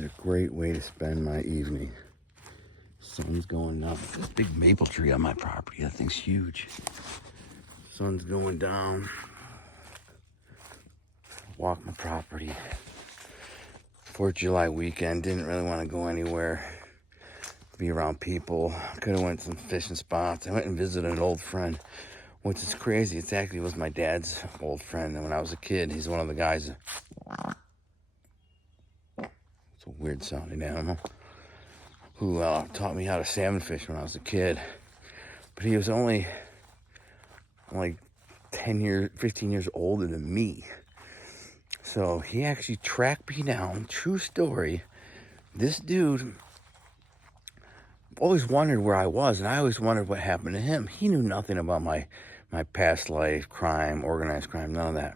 is a great way to spend my evening. Sun's going up. There's a big maple tree on my property. That thing's huge. Sun's going down. Walk my property. 4th of July weekend. Didn't really want to go anywhere. Be around people. Could have went to some fishing spots. I went and visited an old friend, which is crazy. It actually was my dad's old friend. And when I was a kid, he's one of the guys. It's a weird sounding animal. Who taught me how to salmon fish when I was a kid. But he was only like 10 years, 15 years older than me. So he actually tracked me down. True story. This dude always wondered where I was, and I always wondered what happened to him. He knew nothing about my past life, crime, organized crime, none of that.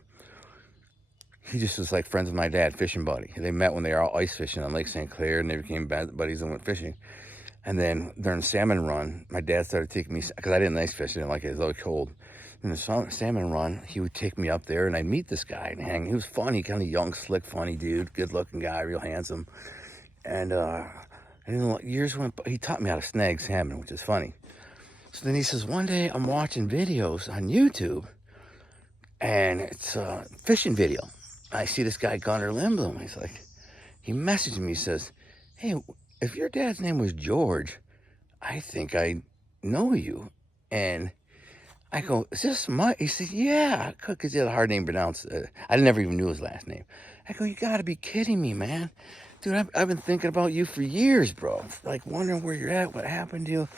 He just was like friends with my dad, fishing buddy. They met when they were all ice fishing on Lake St. Clair, and they became buddies and went fishing. And then during salmon run, my dad started taking me, because I didn't ice fish, I didn't like it, it was always cold. In the salmon run, he would take me up there, and I'd meet this guy and hang. He was funny, kind of young, slick, funny dude, good-looking guy, real handsome. And then years went by, he taught me how to snag salmon, which is funny. So then he says, one day I'm watching videos on YouTube, and it's a fishing video. I see this guy, Gunnar Lindblom. He's like, he messaged me, he says, hey, if your dad's name was George, I think I know you. And I go, is this Mike? He said, yeah, because he had a hard name to pronounce. I never even knew his last name. I go, you got to be kidding me, man. Dude, I've been thinking about you for years, bro. Like, wondering where you're at, what happened to you.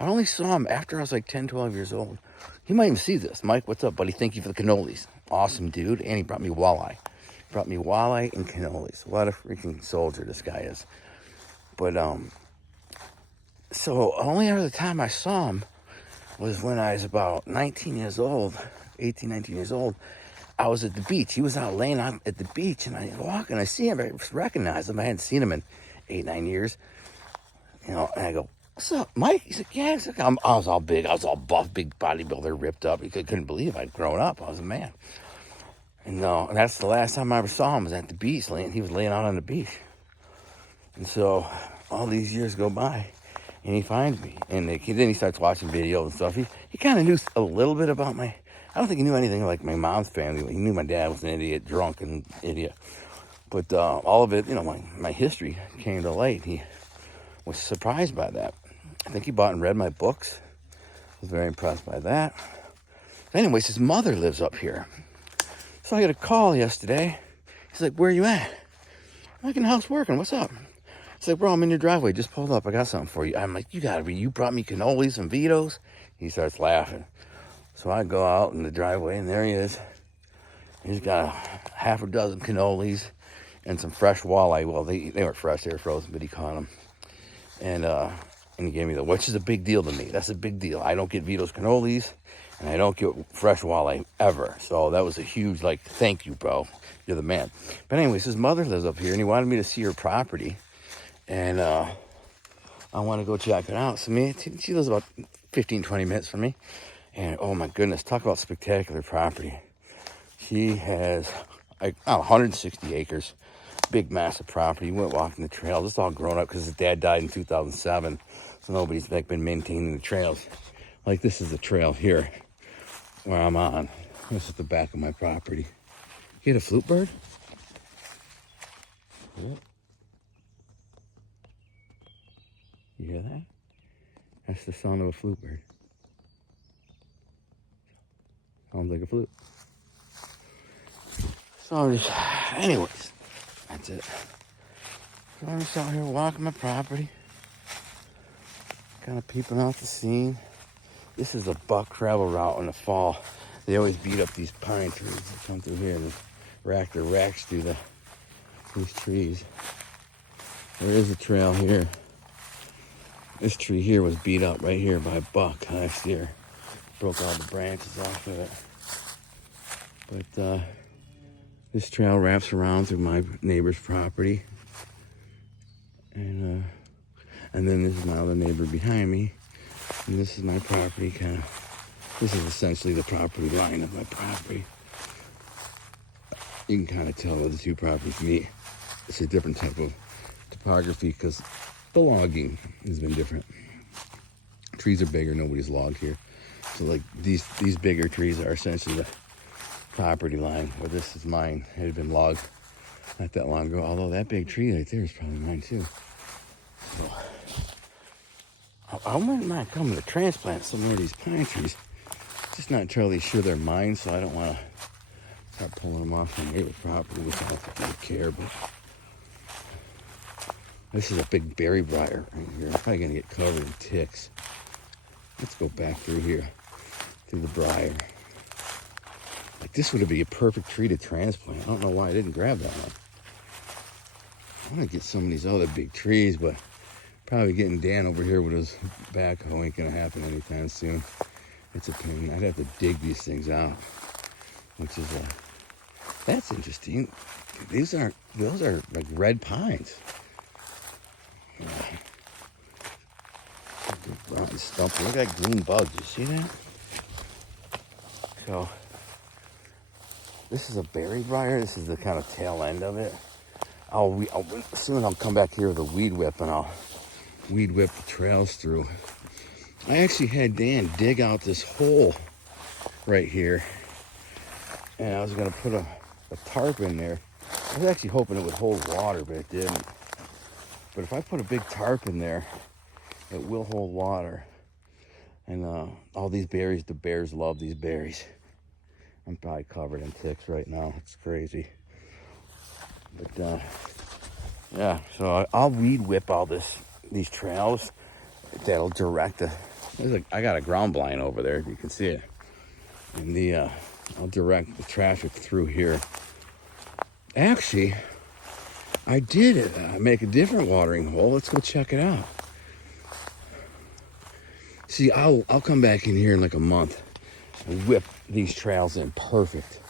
I only saw him after I was like 10, 12 years old. He might even see this. Mike, what's up, buddy? Thank you for the cannolis. Awesome, dude. And he brought me walleye. Brought me walleye and cannolis. What a freaking soldier this guy is. But, so only other time I saw him was when I was about 19 years old, 18, 19 years old. I was at the beach. He was out laying out at the beach, and I walk and I see him. I recognize him. I hadn't seen him in 8, 9 years. You know, and I go, what's up, Mike? He's like, yeah. He's like, I was all big. I was all buff, big bodybuilder, ripped up. He couldn't believe I'd grown up. I was a man. And that's the last time I ever saw him was at the beach. He was laying out on the beach. And so all these years go by, and he finds me. And then he starts watching videos and stuff. He kind of knew a little bit about I don't think he knew anything like my mom's family. He knew my dad was an idiot, drunk and idiot. But all of it, you know, my history came to light. He was surprised by that. I think he bought and read my books. Was very impressed by that. Anyways, his mother lives up here. So I got a call yesterday. He's like, where are you at? I'm like, in the house working. What's up? He's like, bro, I'm in your driveway. Just pulled up. I got something for you. I'm like, you brought me cannolis and Vitos? He starts laughing. So I go out in the driveway, and there he is. He's got a half a dozen cannolis and some fresh walleye. Well, they weren't fresh. They were frozen, but he caught them. And he gave me which is a big deal to me. That's a big deal. I don't get Vito's cannolis, and I don't get fresh walleye ever. So that was a huge, thank you, bro. You're the man. But anyways, his mother lives up here, and he wanted me to see her property. And I want to go check it out. So she lives about 15, 20 minutes from me. And oh my goodness, talk about spectacular property. She has 160 acres, big, massive property. Went walking the trails. It's all grown up because his dad died in 2007. So nobody's been maintaining the trails. Like this is the trail here where I'm on. This is the back of my property. You get a flute bird? Yep. You hear that? That's the sound of a flute bird. Sounds like a flute. So, anyways, that's it. So I'm just out here walking my property, kind of peeping out the scene. This is a buck travel route in the fall. They always beat up these pine trees that come through here and rack their racks through these trees. There is a trail here. This tree here was beat up right here by a buck last year. Broke all the branches off of it. But this trail wraps around through my neighbor's property. And then this is my other neighbor behind me. And this is my property this is essentially the property line of my property. You can kind of tell where the two properties meet. It's a different type topography because the logging has been different. Trees are bigger, nobody's logged here. So like these bigger trees are essentially the property line, where this is mine. It had been logged not that long ago, although that big tree right there is probably mine too. So I wouldn't mind coming to transplant some more of these pine trees. Just not entirely sure they're mine, so I don't want to start pulling them off my neighbor's property, which I don't really care. But this is a big berry briar right here. I'm probably gonna get covered in ticks. Let's go back through here, through the briar. Like this would be a perfect tree to transplant. I don't know why I didn't grab that one. I want to get some of these other big trees, but probably getting Dan over here with his backhoe ain't gonna happen anytime soon. It's a pain. I'd have to dig these things out, which is that's interesting. Those are like red pines. Rotten stump. Look at that green bug. You see that? So this is a berry briar. This is the kind of tail end of it. Soon I'll come back here with a weed whip and I'll weed whip the trails through. I actually had Dan dig out this hole right here, and I was gonna put a tarp in there. I was actually hoping it would hold water, but it didn't. But if I put a big tarp in there, it will hold water. And all these berries, the bears love these berries. I'm probably covered in ticks right now. It's crazy. But yeah, so I'll weed whip all these trails that'll direct I got a ground blind over there, you can see it. And I'll direct the traffic through here. Actually, I did make a different watering hole. Let's go check it out. See, I'll come back in here in like a month and whip these trails in perfect,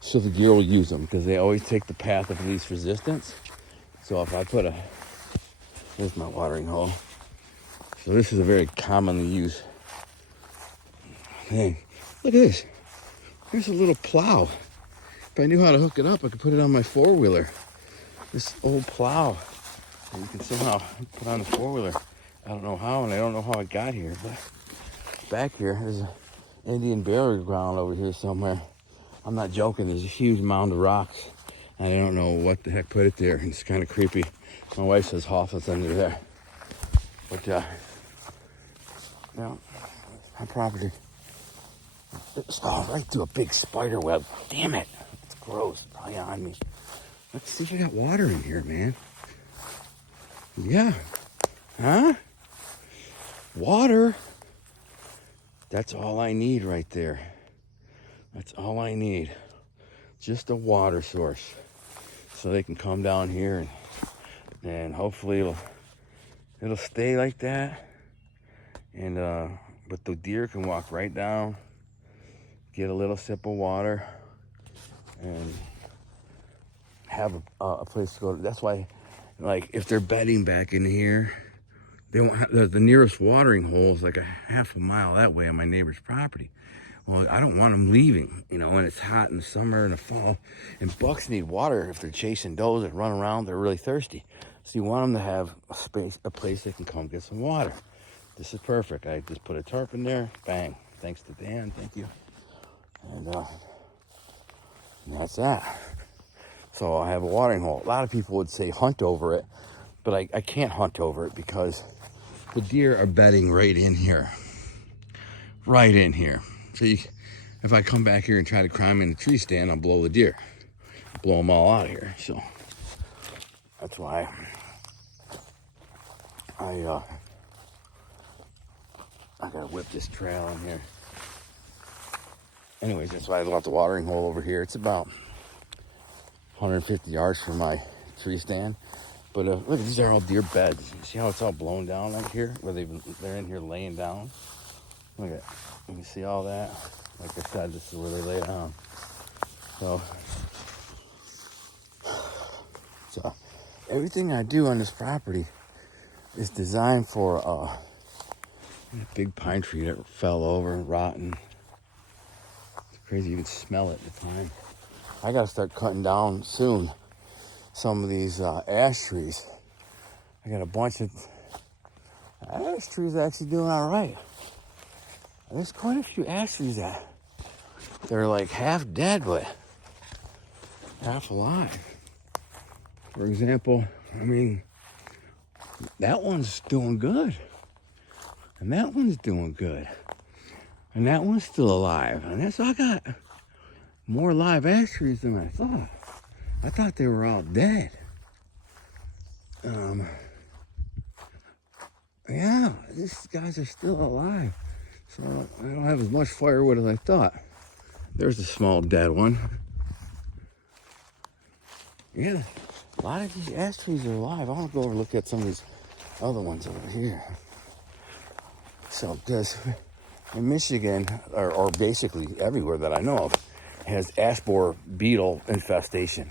so the deer will use them, because they always take the path of least resistance. So if I put there's my watering hole. So this is a very commonly used thing. Look at this. There's a little plow. If I knew how to hook it up, I could put it on my four-wheeler. This old plow that you can somehow put on the four-wheeler. I don't know how, and I don't know how it got here, but back here, there's an Indian burial ground over here somewhere. I'm not joking, there's a huge mound of rocks. I don't know what the heck put it there. It's kind of creepy. My wife says Hoffman's under there. But, yeah, my property. It's right through a big spider web. Damn it. It's gross. It's probably on me. Let's see if I got water in here, man. Yeah. Huh? Water. That's all I need right there. That's all I need. Just a water source. So they can come down here and hopefully it'll stay like that. And but the deer can walk right down, get a little sip of water, and have a place to go. That's why, like, if they're bedding back in here, they won't have, the nearest watering hole is like a half a mile that way on my neighbor's property. Well, I don't want them leaving, when it's hot in the summer and the fall. And bucks need water if they're chasing does that run around. They're really thirsty. So you want them to have a place they can come get some water. This is perfect. I just put a tarp in there. Bang. Thanks to Dan. Thank you. And that's that. So I have a watering hole. A lot of people would say hunt over it, but I can't hunt over it because the deer are bedding right in here. Right in here. So if I come back here and try to climb in the tree stand, I'll blow the deer. Blow them all out of here. So that's why I gotta whip this trail in here. Anyways, that's why I left the watering hole over here. It's about 150 yards from my tree stand. But look, these are all deer beds. You see how it's all blown down right here? Where they're in here laying down. Look at it. You can see all that. Like I said, this is where they lay down. So everything I do on this property is designed for a big pine tree that fell over, rotten. It's crazy, you can smell it, the pine. I gotta start cutting down soon some of these ash trees. I got a bunch of ash trees actually doing all right. There's quite a few ash trees that they're like half dead, but half alive. For example, I mean, that one's doing good. And that one's doing good. And that one's still alive. And that's, I got more live ash trees than I thought. I thought they were all dead. Yeah, these guys are still alive. So I don't have as much firewood as I thought. There's a small dead one. Yeah, a lot of these ash trees are alive. I want to go over and look at some of these other ones over here. So, because in Michigan, or basically everywhere that I know of, has ash borer beetle infestation.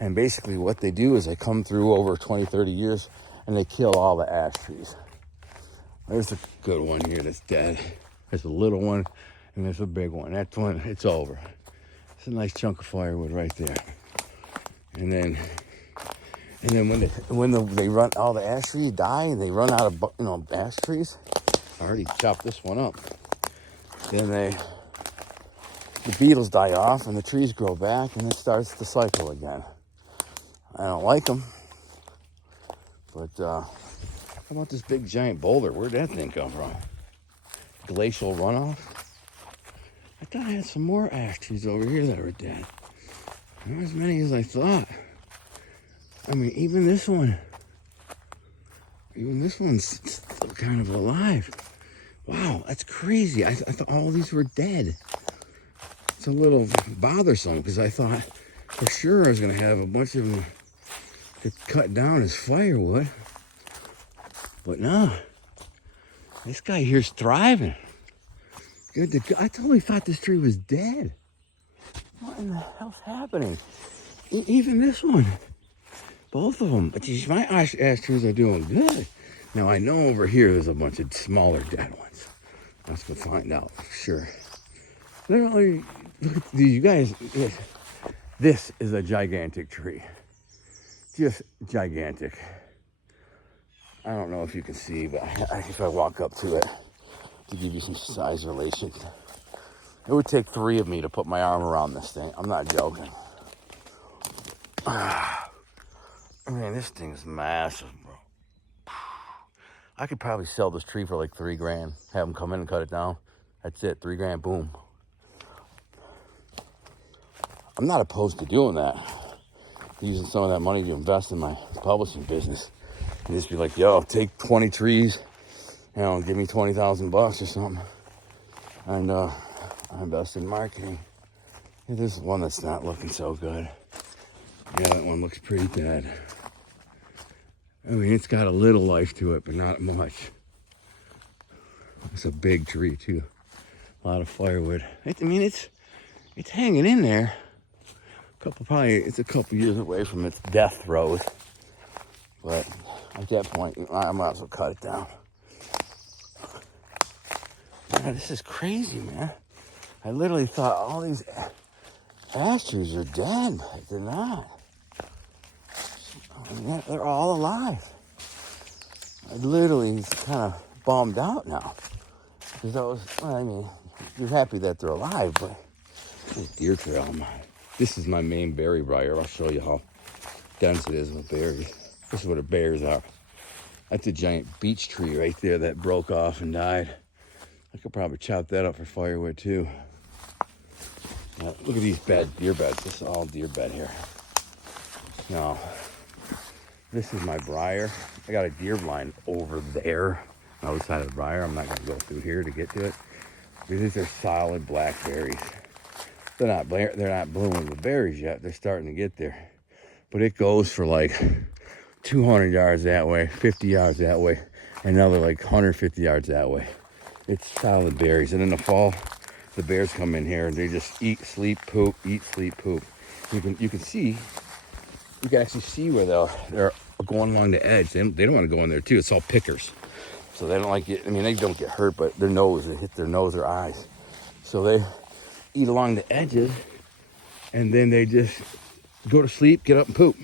And basically what they do is they come through over 20, 30 years and they kill all the ash trees. There's a good one here that's dead. There's a little one and there's a big one. That one, it's over. It's a nice chunk of firewood right there. And then when they run, all the ash trees die and they run out of ash trees. I already chopped this one up. Then the beetles die off and the trees grow back and it starts the cycle again. I don't like them. But how about this big giant boulder? Where'd that thing come from? Glacial runoff? I thought I had some more ash trees over here that were dead. Not as many as I thought. I mean, even this one's still kind of alive. Wow, that's crazy. I thought all these were dead. It's a little bothersome because I thought for sure I was going to have a bunch of them to cut down as firewood. But no, this guy here's thriving. Good to go. I totally thought this tree was dead. What in the hell's happening? Even this one. Both of them. But geez, my ash trees are doing good. Now, I know over here there's a bunch of smaller dead ones. Let's go find out for sure. Literally, look at these, you guys. This is a gigantic tree. Just gigantic. I don't know if you can see, but if I walk up to it to give you some size relation, it would take 3 of me to put my arm around this thing. I'm not joking. I mean, this thing's massive, bro. I could probably sell this tree for like $3 grand. Have them come in and cut it down. That's it, $3 grand, boom. I'm not opposed to doing that. Using some of that money to invest in my publishing business. And just be like, yo, take 20 trees, give me $20,000 or something. And I invest in marketing. Yeah, this is one that's not looking so good. Yeah, that one looks pretty dead. I mean, it's got a little life to it, but not much. It's a big tree, too. A lot of firewood. It's hanging in there. It's a couple years away from its death throes. But at that point, I might as well cut it down. Man, this is crazy, man. I literally thought all these ash trees are dead. They're not. I mean, they're all alive. I literally kind of bummed out now. Because you're happy that they're alive, but this deer trail, this is my main berry briar. I'll show you how dense it is with berries. This is what the bears are. That's a giant beech tree right there that broke off and died. I could probably chop that up for firewood too. Now, look at these deer beds. This is all deer bed here. Now, this is my briar. I got a deer blind over there, on the other side of the briar. I'm not going to go through here to get to it. These are solid black berries. They're not blooming the berries yet. They're starting to get there. But it goes for like 200 yards that way, 50 yards that way, another like 150 yards that way. It's solid berries. And in the fall, the bears come in here and they just eat, sleep, poop, eat, sleep, poop. You can actually see where they're going along the edge. They don't want to go in there too. It's all pickers. So they don't like it. I mean, they don't get hurt, but they hit their nose or eyes. So they eat along the edges and then they just go to sleep, get up and poop.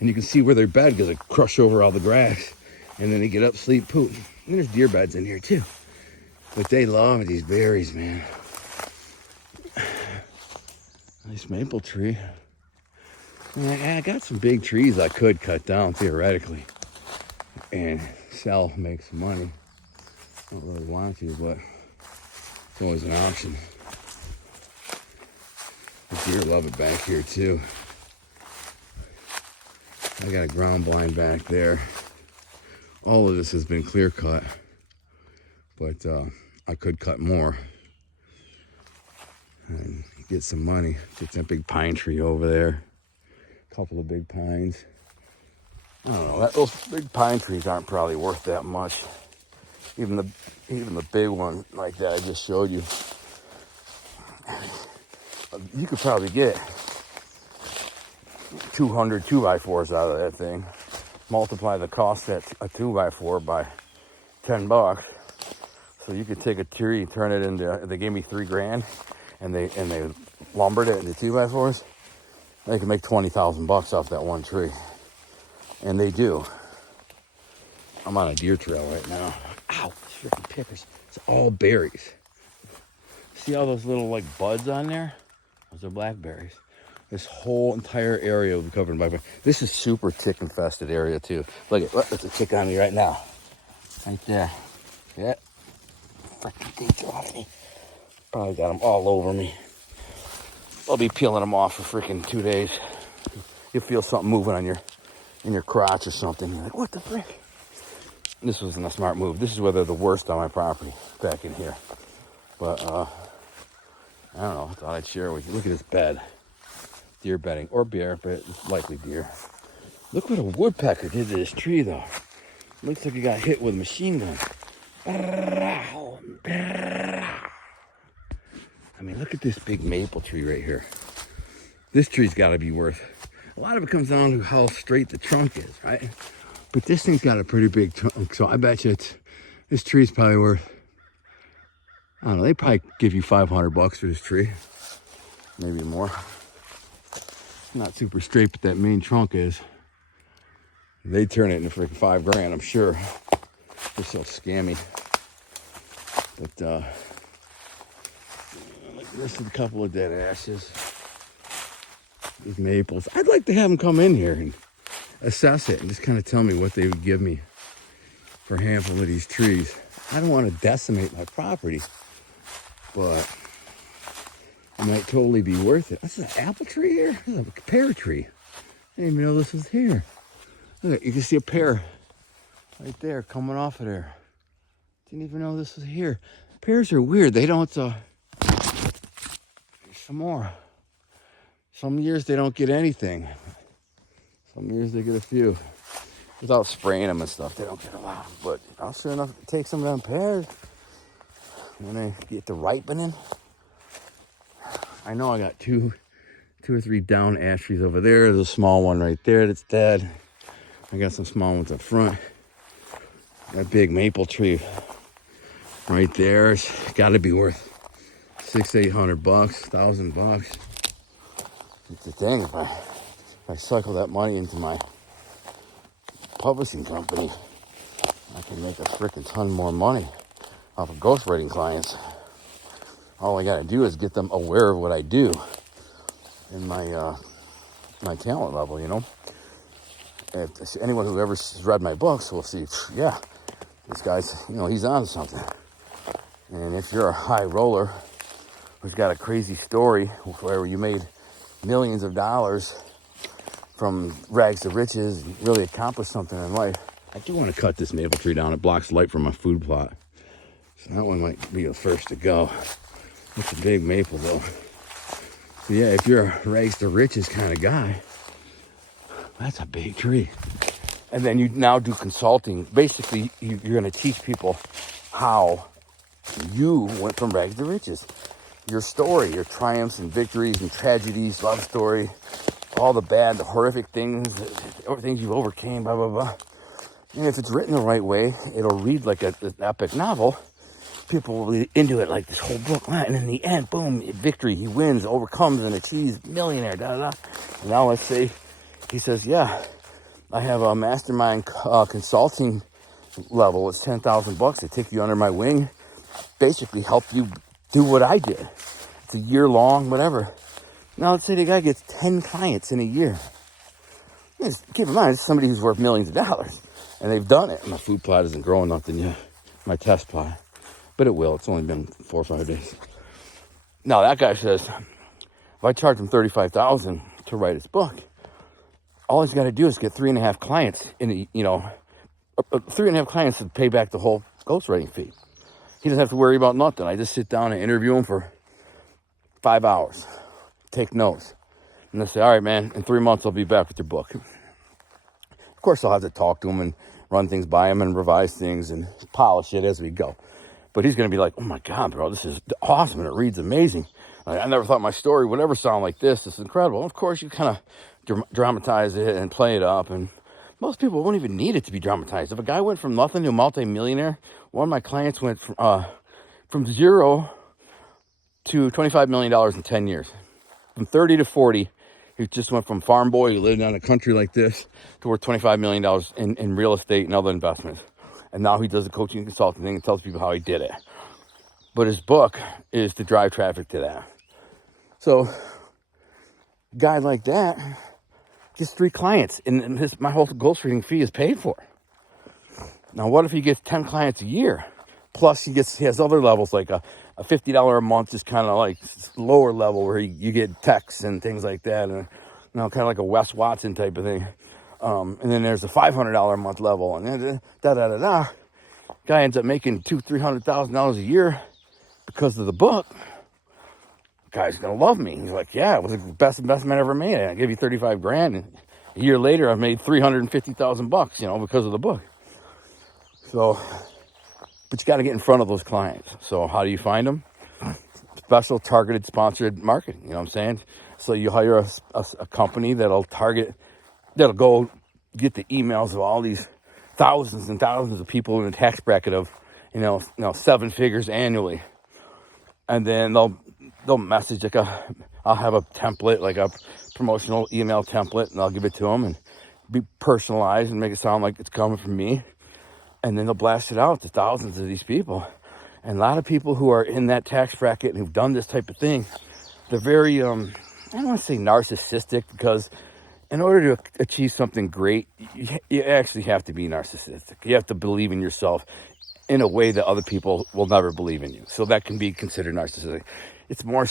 And you can see where they're bed because they crush over all the grass. And then they get up, sleep, poop. And there's deer beds in here too. But they love these berries, man. Nice maple tree. And I got some big trees I could cut down theoretically and sell, make some money. Don't really want to, but it's always an option. The deer love it back here too. I got a ground blind back there. All of this has been clear cut, but I could cut more and get some money. Get that big pine tree over there. A couple of big pines. I don't know. Those big pine trees aren't probably worth that much. Even the big one like that I just showed you. You could probably get 200 2x4s out of that thing. Multiply the cost at a 2x4 by $10. So you could take a tree, turn it into, they gave me $3,000 and they lumbered it into 2x4s. They can make $20,000 off that one tree. And they do. I'm on a deer trail right now. Ow, freaking pickers. It's all berries. See all those little like buds on there? Those are blackberries. This whole entire area will be covered in blackberries. This is super tick infested area too. Look at, there's a tick on me right now. Right there. Yeah. Freaking things are off me. Probably got them all over me. I'll be peeling them off for freaking 2 days. You'll feel something moving on in your crotch or something. You're like, what the frick? This wasn't a smart move. This is where they're the worst on my property, back in here. But, I don't know. I thought I'd share with you. Look at this bed. Deer bedding. Or bear, but it's likely deer. Look what a woodpecker did to this tree, though. Looks like he got hit with a machine gun. I mean, look at this big maple tree right here. This tree's got to be worth. A lot of it comes down to how straight the trunk is, right? But this thing's got a pretty big trunk, so I bet you this tree's probably worth, I don't know, they probably give you $500 for this tree. Maybe more. Not super straight, but that main trunk is. They turn it into freaking $5,000, I'm sure. They're so scammy. But, this is a couple of dead ashes. These maples. I'd like to have them come in here and assess it and just kind of tell me what they would give me for a handful of these trees. I don't want to decimate my property, but it might totally be worth it. This is an apple tree here? This is a pear tree. I didn't even know this was here. Look, you can see a pear right there coming off of there. Didn't even know this was here. Pears are weird. They don't, some more. Some years they don't get anything. Some years they get a few. Without spraying them and stuff, they don't get a lot. But I'll sure enough take some of them pears when they get to ripening. I know I got two or three down ash trees over there. There's a small one right there that's dead. I got some small ones up front. That big maple tree right there, it's got to be worth $600-800, $1,000. It's the thing, if I cycle that money into my publishing company, I can make a freaking ton more money off of ghostwriting clients. All I gotta do is get them aware of what I do in my my talent level, you know. If anyone who ever read my books will see, yeah, this guy's, you know, he's on something. And if you're a high roller who's got a crazy story where you made millions of dollars from rags to riches and really accomplished something in life, I do want to cut this maple tree down. It blocks light from my food plot. So that one might be the first to go. It's a big maple though. So yeah, if you're a rags to riches kind of guy, that's a big tree. And then you now do consulting. Basically, you're going to teach people how you went from rags to riches. Your story, your triumphs and victories and tragedies, love story, all the bad, the horrific things, things you overcame, blah, blah, blah. And if it's written the right way, it'll read like an epic novel. People will be into it like this whole book. And in the end, boom, victory. He wins, overcomes, and achieves millionaire, da, da, da. And now let's say he says, yeah, I have a mastermind consulting level. It's $10,000. They take you under my wing, basically help you do what I did. It's a year long, whatever. Now let's say the guy gets 10 clients in a year. Keep in mind, it's somebody who's worth millions of dollars, and they've done it. My food plot isn't growing nothing yet, my test plot, but it will. It's only been 4 or 5 days. Now that guy says, if I charge him $35,000 to write his book, all he's got to do is get 3.5 clients in a, 3.5 clients to pay back the whole ghostwriting fee. He doesn't have to worry about nothing. I just sit down and interview him for 5 hours, take notes, and they say, all right, man, in 3 months I'll be back with your book. Of course, I'll have to talk to him and run things by him and revise things and polish it as we go. But he's going to be like, oh my God, bro, this is awesome and it reads amazing. I never thought my story would ever sound like this. It's incredible. And of course, you kind of dramatize it and play it up. And most people won't even need it to be dramatized. If a guy went from nothing to a multi-millionaire, one of my clients went from 0 to $25 million in 10 years. From 30 to 40, he just went from farm boy who lived in a country like this to worth $25 million in real estate and other investments. And now he does the coaching and consulting thing and tells people how he did it. But his book is to drive traffic to that. So, a guy like that gets 3 clients, and my whole ghostwriting fee is paid for. Now, what if he gets 10 clients a year? Plus, he has other levels, like a $50 a month is kind of like lower level where you get texts and things like that, and kind of like a Wes Watson type of thing. And then there's a $500 a month level, and then guy ends up making $200,000-$300,000 a year because of the book. Guy's gonna love me. He's like, yeah, it was the best investment I ever made. I gave you 35 grand, and a year later I made $350,000, because of the book. So, but you got to get in front of those clients. So how do you find them? Special targeted sponsored marketing. You know what I'm saying? So you hire a company that'll go get the emails of all these thousands and thousands of people in a tax bracket of, 7 figures annually. And then they'll message I'll have a template, like a promotional email template, and I'll give it to them and be personalized and make it sound like it's coming from me. And then they'll blast it out to thousands of these people. And a lot of people who are in that tax bracket and who've done this type of thing, they're very, I don't want to say narcissistic, because in order to achieve something great, you actually have to be narcissistic. You have to believe in yourself in a way that other people will never believe in you. So that can be considered narcissistic. It's more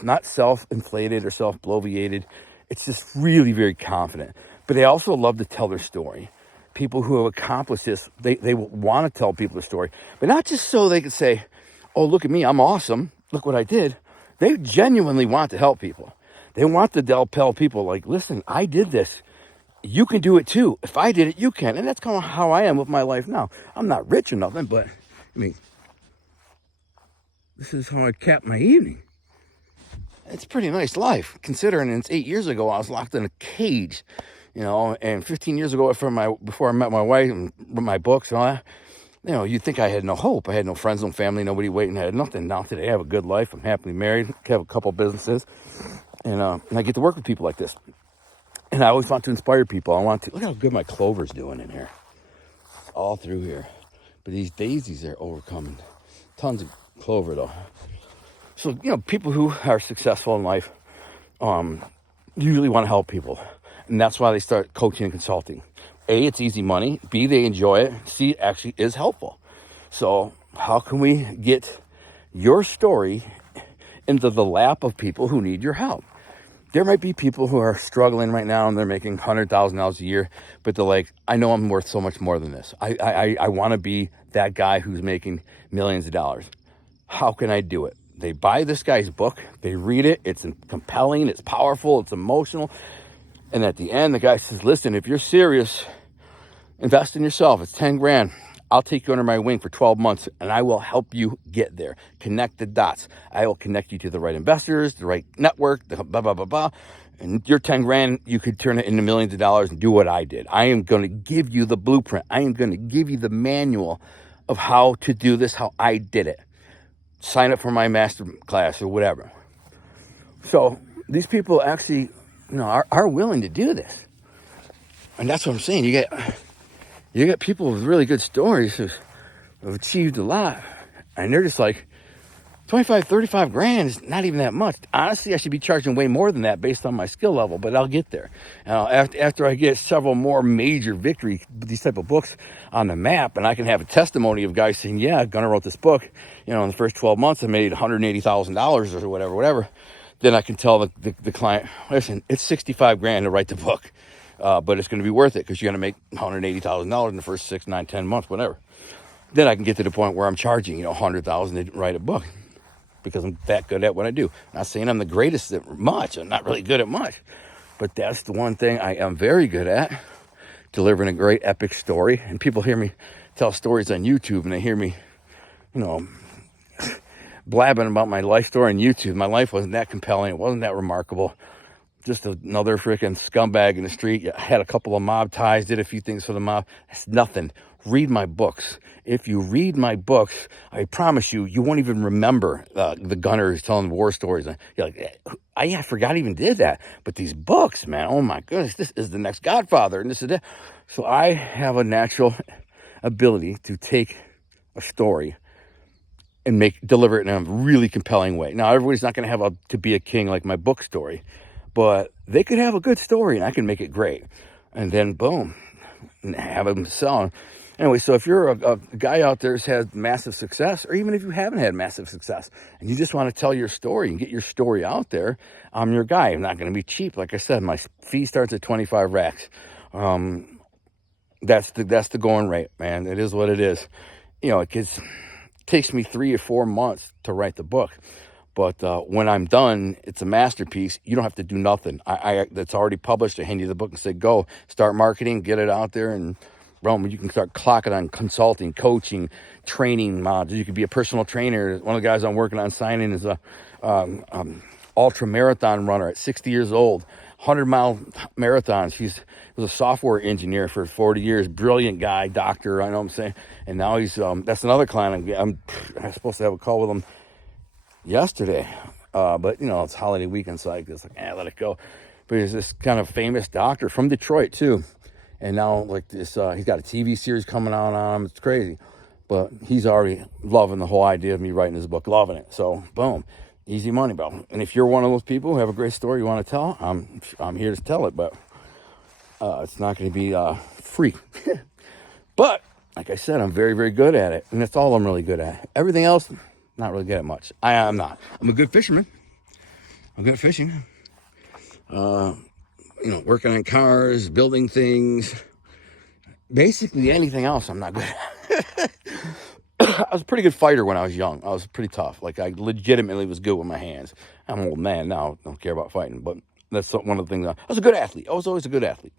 not self-inflated or self-bloviated. It's just really very confident. But they also love to tell their story. People who have accomplished this, they want to tell people the story. But not just so they can say, oh, look at me, I'm awesome. Look what I did. They genuinely want to help people. They want to tell people, like, listen, I did this. You can do it too. If I did it, you can. And that's kind of how I am with my life now. I'm not rich or nothing, but, this is how I cap my evening. It's a pretty nice life, considering it's 8 years ago I was locked in a cage, and 15 years ago before I met my wife and my books and all that, you'd think I had no hope. I had no friends, no family, nobody waiting. I had nothing. Now today I have a good life. I'm happily married. I have a couple businesses, and I get to work with people like this. And I always want to inspire people. Look how good my clover's doing in here. All through here. But these daisies are overcoming. Tons of clover though. So, people who are successful in life usually want to help people. And that's why they start coaching and consulting. A, it's easy money. B, they enjoy it. C, it actually is helpful. So how can we get your story into the lap of people who need your help? There might be people who are struggling right now and they're making $100,000 a year, but they're like, I know I'm worth so much more than this. I want to be that guy who's making millions of dollars. How can I do it? They buy this guy's book, they read it, it's compelling, it's powerful, it's emotional. And at the end, the guy says, listen, if you're serious, invest in yourself. It's 10 grand. I'll take you under my wing for 12 months and I will help you get there. Connect the dots. I will connect you to the right investors, the right network, the blah, blah, blah, blah. And your 10 grand, you could turn it into millions of dollars and do what I did. I am going to give you the blueprint. I am going to give you the manual of how to do this, how I did it. Sign up for my master class or whatever. So these people actually, are willing to do this. And that's what I'm saying. You get people with really good stories who've achieved a lot, and they're just like, 25, 35 grand is not even that much. Honestly, I should be charging way more than that based on my skill level, but I'll get there. After I get several more major victory, these type of books on the map, and I can have a testimony of guys saying, yeah, Gunnar wrote this book, in the first 12 months, I made $180,000 or whatever. Then I can tell the client, listen, it's 65 grand to write the book, but it's going to be worth it because you're going to make $180,000 in the first 6, 9, 10 months, whatever. Then I can get to the point where I'm charging, $100,000 to write a book, because I'm that good at what I do. I'm not saying I'm the greatest at much. I'm not really good at much. But that's the one thing I am very good at, delivering a great epic story. And people hear me tell stories on YouTube, and they hear me, blabbing about my life story on YouTube. My life wasn't that compelling. It wasn't that remarkable. Just another freaking scumbag in the street. I had a couple of mob ties, did a few things for the mob. That's nothing. Read my books. If you read my books, I promise you, you won't even remember the Gunners telling war stories. You're like, I forgot I even did that. But these books, man, oh my goodness, this is the next Godfather, and this is that. So I have a natural ability to take a story and deliver it in a really compelling way. Now, everybody's not going to have to be a king like my book story, but they could have a good story, and I can make it great. And then, boom, and have them sell. Anyway, so if you're a guy out there who's had massive success, or even if you haven't had massive success, and you just want to tell your story and get your story out there, I'm your guy. I'm not going to be cheap. Like I said, my fee starts at 25 racks. That's the going rate, man. It is what it is. It takes me 3 or 4 months to write the book. But when I'm done, it's a masterpiece. You don't have to do nothing. That's already published. I hand you the book and say, go, start marketing, get it out there, and you can start clocking on consulting, coaching, training mods. You could be a personal trainer. One of the guys I'm working on signing is a ultra marathon runner at 60 years old, 100-mile marathons. He was a software engineer for 40 years. Brilliant guy, doctor, I know what I'm saying. And now he's, that's another client. I'm supposed to have a call with him yesterday. But, it's holiday weekend, so I just let it go. But he's this kind of famous doctor from Detroit, too. And now, he's got a TV series coming out on him. It's crazy. But he's already loving the whole idea of me writing this book, loving it. So, boom, easy money, bro. And if you're one of those people who have a great story you want to tell, I'm here to tell it. But it's not going to be free. But, like I said, I'm very, very good at it. And that's all I'm really good at. Everything else, not really good at much. I'm not. I'm a good fisherman. I'm good at fishing. Working on cars, building things. Basically anything else I'm not good at. I was a pretty good fighter when I was young. I was pretty tough. I legitimately was good with my hands. I'm an old man now. Don't care about fighting. But that's one of the things. I was a good athlete. I was always a good athlete.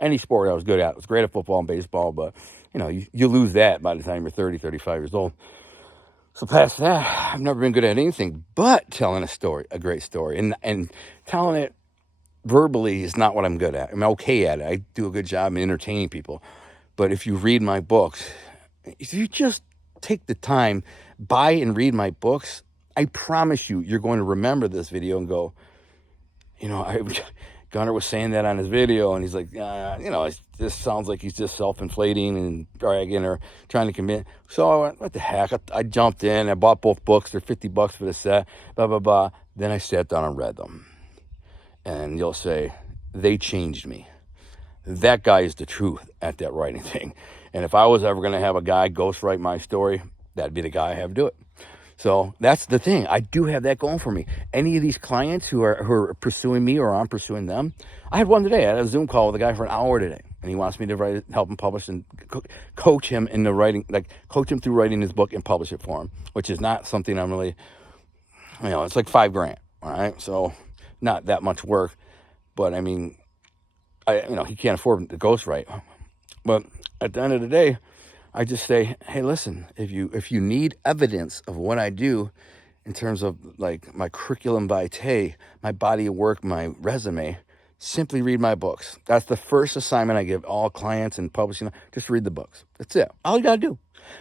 Any sport I was good at. I was great at football and baseball. But, you lose that by the time you're 30, 35 years old. So past that, I've never been good at anything but telling a story, a great story. And telling it verbally is not what I'm good at. I'm okay at it. I do a good job in entertaining people. But if you read my books, if you just take the time, buy and read my books, I promise you're going to remember this video and go, Gunnar was saying that on his video, and he's like, this sounds like he's just self-inflating and bragging or trying to commit. So I went, what the heck? I jumped in, I bought both books. They're $50 for the set, blah, blah, blah. Then I sat down and read them. And you'll say, they changed me. That guy is the truth at that writing thing. And if I was ever going to have a guy ghostwrite my story, that'd be the guy I have do it. So that's the thing. I do have that going for me. Any of these clients who are pursuing me or I'm pursuing them, I had one today. I had a Zoom call with a guy for an hour today. And he wants me to help him publish and coach him in the writing, coach him through writing his book and publish it for him, which is not something I'm really, it's like $5,000. All right. So not that much work, but I mean, he can't afford to ghostwrite. But at the end of the day, I just say, hey, listen, if you need evidence of what I do in terms of my curriculum vitae, my body of work, my resume, simply read my books. That's the first assignment I give all clients in publishing. Just read the books. That's it. All you got to do.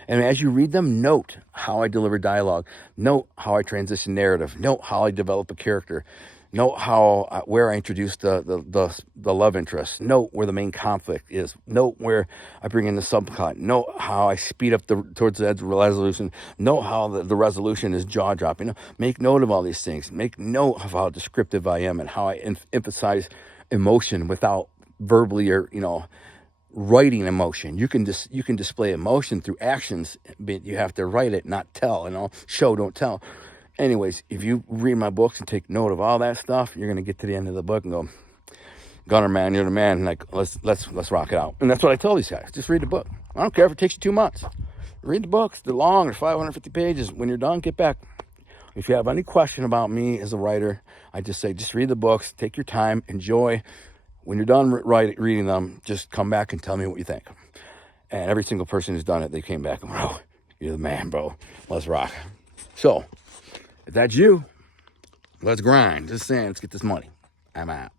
And as you read them, note how I deliver dialogue. Note how I transition narrative. Note how I develop a character. Note how where I introduced the love interest. Note where the main conflict is. Note where I bring in the subplot. Note how I speed up towards the resolution. Note how the resolution is jaw dropping. Make note of all these things. Make note of how descriptive I am and how I emphasize emotion without verbally or writing emotion. You can display emotion through actions, but you have to write it, not tell. Show, don't tell. Anyways, if you read my books and take note of all that stuff, you're gonna get to the end of the book and go, Gunner, man, you're the man. Like, let's rock it out. And that's what I tell these guys. Just read the book. I don't care if it takes you 2 months. Read the books. They're long. They're 550 pages. When you're done, get back. If you have any question about me as a writer, I just say, just read the books. Take your time. Enjoy. When you're done reading them, just come back and tell me what you think. And every single person who's done it, they came back and went, oh, you're the man, bro. Let's rock. So, if that's you, let's grind. Just saying, let's get this money. I'm out.